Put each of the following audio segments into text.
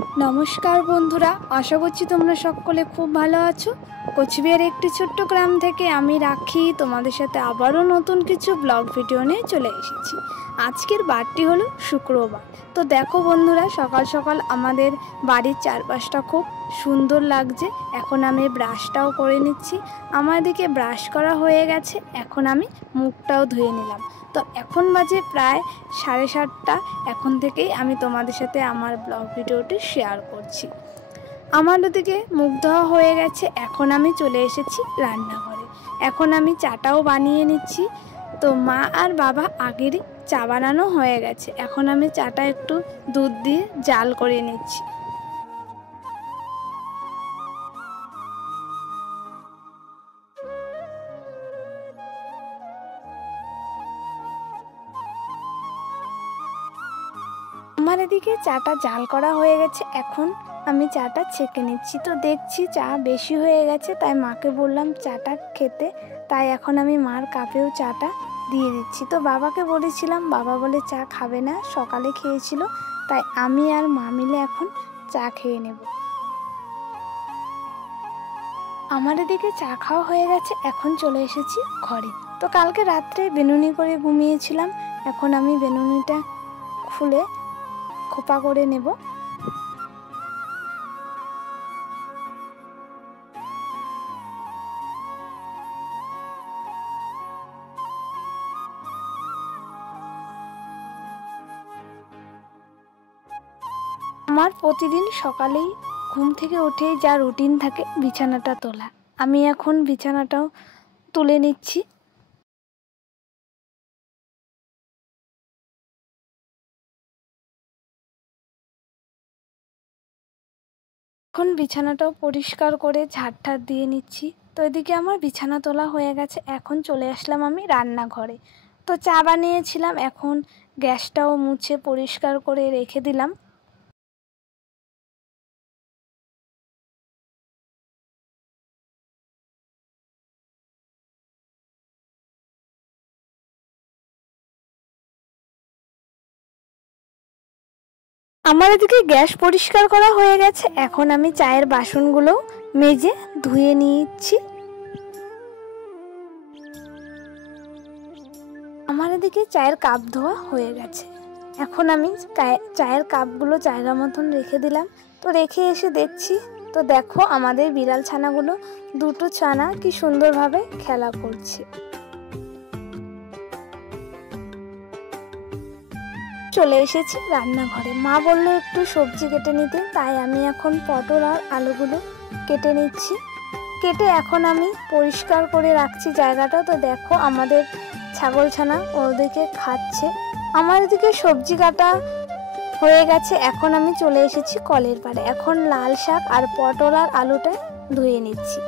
নমস্কার বন্ধুরা, আশা করছি তোমরা সকলে খুব ভালো আছো। কোচবিহারের একটি ছোট্ট গ্রাম থেকে আমি রাখি তোমাদের সাথে আবারও নতুন কিছু ব্লগ ভিডিও নিয়ে চলে এসেছি। আজকের বারটি হলো শুক্রবার। তো দেখো বন্ধুরা, সকাল সকাল আমাদের বাড়ির চারপাশটা খুব সুন্দর লাগছে। এখন আমি ব্রাশটাও করে নিচ্ছি। আমার দিকে ব্রাশ করা হয়ে গেছে, এখন আমি মুখটাও ধুয়ে নিলাম। তো এখন বাজে প্রায় 7:30। এখন থেকেই আমি তোমাদের সাথে আমার ব্লগ ভিডিওটি শেয়ার করছি। আমার ওদিকে মুখ ধোয়া হয়ে গেছে, এখন আমি চলে এসেছি রান্নাঘরে। এখন আমি চাটাও বানিয়ে নিচ্ছি। তো মা আর বাবা আগেরই চা বানানো হয়ে গেছে, এখন আমি চাটা একটু দুধ দিয়ে জাল করে নিচ্ছি। আমার এদিকে চাটা জাল করা হয়ে গেছে, এখন আমি চাটা ছেঁকে নিচ্ছি। তো দেখছি চা বেশি হয়ে গেছে, তাই মাকে বললাম চাটা খেতে, তাই এখন আমি মার কাপেও চাটা দিয়ে দিচ্ছি। তো বাবাকে বলেছিলাম, বাবা বলে চা খাবে না, সকালে খেয়েছিল, তাই আমি আর মা মিলে এখন চা খেয়ে নেব। আমার এদিকে চা খাওয়া হয়ে গেছে, এখন চলে এসেছি ঘরে। তো কালকে রাত্রে বেনুনি করে ঘুমিয়েছিলাম, এখন আমি বেনুনিটা খুলে খোপা করে নেব। আমার প্রতিদিন সকালেই ঘুম থেকে উঠেই যা রুটিন থাকে বিছানাটা তোলা। আমি এখন বিছানাটাও তুলে নিচ্ছি। এখন বিছানাটাও পরিষ্কার করে ঝাড় দিয়ে নিচ্ছি। তো এদিকে আমার বিছানা তোলা হয়ে গেছে, এখন চলে আসলাম আমি রান্নাঘরে। তো চা বানিয়েছিলাম, এখন গ্যাসটাও মুছে পরিষ্কার করে রেখে দিলাম। আমার এদিকে গ্যাস পরিষ্কার করা হয়ে গেছে, এখন আমি চায়ের বাসনগুলো মেজে ধুয়ে নিচ্ছি। আমার এদিকে চায়ের কাপ ধোয়া হয়ে গেছে, এখন আমি চায়ের কাপগুলো জায়গা মতন রেখে দিলাম। তো রেখে এসে দেখছি, তো দেখো আমাদের বিড়াল ছানাগুলো, দুটো ছানা কি সুন্দরভাবে খেলা করছে। চলে এসেছি রান্নাঘরে। মা বললো একটু সবজি কেটে নিতে, তাই আমি এখন পটল আর আলুগুলো কেটে নিচ্ছি। কেটে এখন আমি পরিষ্কার করে রাখছি জায়গাটা। তো দেখো আমাদের ছাগল ছানা ওদিকে খাচ্ছে। আমার এদিকে সবজি কাটা হয়ে গেছে, এখন আমি চলে এসেছি কলের পাড়ে। এখন লাল শাক আর পটল আর আলুটা ধুয়ে নিচ্ছি।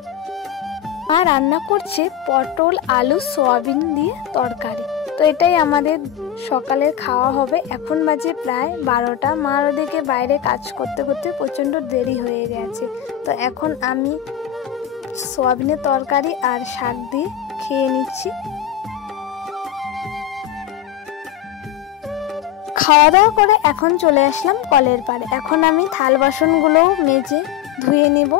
মা রান্না করছে পটল আলু সয়াবিন দিয়ে তরকারি। তো এটাই আমাদের সকালের খাওয়া হবে। এখন বাজে প্রায় 12টা। মার ওদিকে বাইরে কাজ করতে করতে প্রচণ্ড দেরি হয়ে গেছে। তো এখন আমি সয়াবিনের তরকারি আর শাক দিয়ে খেয়ে নিচ্ছি। খাওয়া দাওয়া করে এখন চলে আসলাম কলের পাড়ে। এখন আমি থাল বাসনগুলোও মেজে ধুয়ে নেব।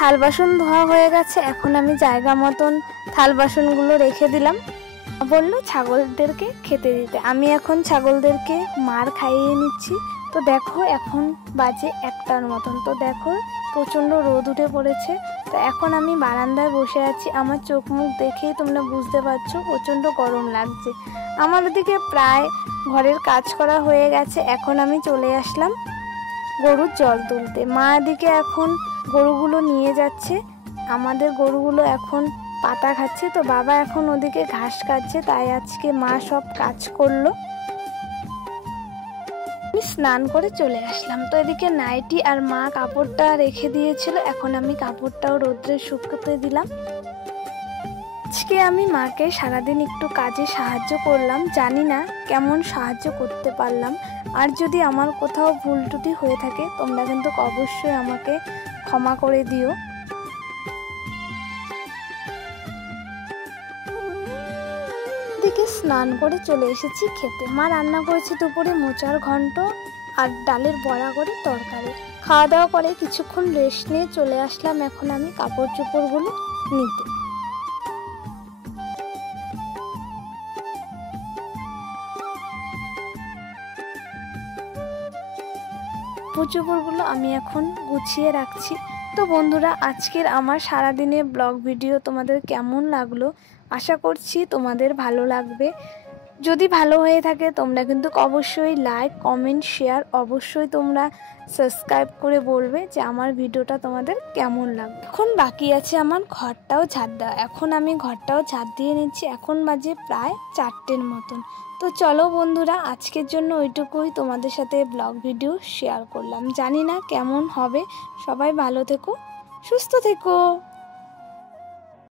থাল বাসন ধোয়া হয়ে গেছে, এখন আমি জায়গা মতন থাল বাসনগুলো রেখে দিলাম। বললো ছাগলদেরকে খেতে দিতে, আমি এখন ছাগলদেরকে মার খাইয়ে নিচ্ছি। তো দেখো এখন বাজে 1টার মতন। তো দেখো প্রচণ্ড রোদ উঠে পড়েছে। তো এখন আমি বারান্দায় বসে আছি, আমার চোখ মুখ দেখেই তোমরা বুঝতে পারছো প্রচণ্ড গরম লাগছে। আমার ওদিকে প্রায় ঘরের কাজ করা হয়ে গেছে, এখন আমি চলে আসলাম গরুর জল তুলতে। মা দিকে এখন গরুগুলো নিয়ে যাচ্ছে, আমাদের গরুগুলো এখন পাতা খাচ্ছে। তো বাবা এখন ওদিকে ঘাস কাটছে, তাই আজকে মা সব কাজ করলো। আমি স্নান করে চলে আসলাম। তো এদিকে নাইটি আর মা কাপড়টা রেখে দিয়েছিল, এখন আমি কাপড়টাও রোদ্রে শুকাতে দিলাম। আজকে আমি মাকে সারাদিন একটু কাজে সাহায্য করলাম, জানি না কেমন সাহায্য করতে পারলাম। আর যদি আমার কোথাও ভুল ত্রুটি হয়ে থাকে তোমরা কিন্তু অবশ্যই আমাকে ক্ষমা করে দিও। এদিকে স্নান করে চলে এসেছি খেতে। মা রান্না করেছে দুপুরে মোচার ঘন্ট আর ডালের বড়া করে তরকারি। খাওয়া দাওয়া করে কিছুক্ষণ রেস্ট নিয়ে চলে আসলাম এখন আমি কাপড় চোপড়গুলো নিতে। কাপড় চোপড়গুলো আমি এখন গুছিয়ে রাখছি। তো বন্ধুরা, আজকের আমার সারাদিনের ব্লগ ভিডিও তোমাদের কেমন লাগলো? আশা করছি তোমাদের ভালো লাগবে। যদি ভালো হয়ে থাকে তোমরা কিন্তু অবশ্যই লাইক, কমেন্ট, শেয়ার অবশ্যই তোমরা সাবস্ক্রাইব করে বলবে যে আমার ভিডিওটা তোমাদের কেমন লাগবে। এখন বাকি আছে আমার ঘরটাও ঝাড় দেওয়া। এখন আমি ঘরটাও ঝাড় দিয়ে নিচ্ছি। এখন বাজে প্রায় 4টের মতন। তো চলো বন্ধুরা, আজকের জন্য ওইটুকুই তোমাদের সাথে ব্লগ ভিডিও শেয়ার করলাম। জানি না কেমন হবে। সবাই ভালো থেকো, সুস্থ থেকো।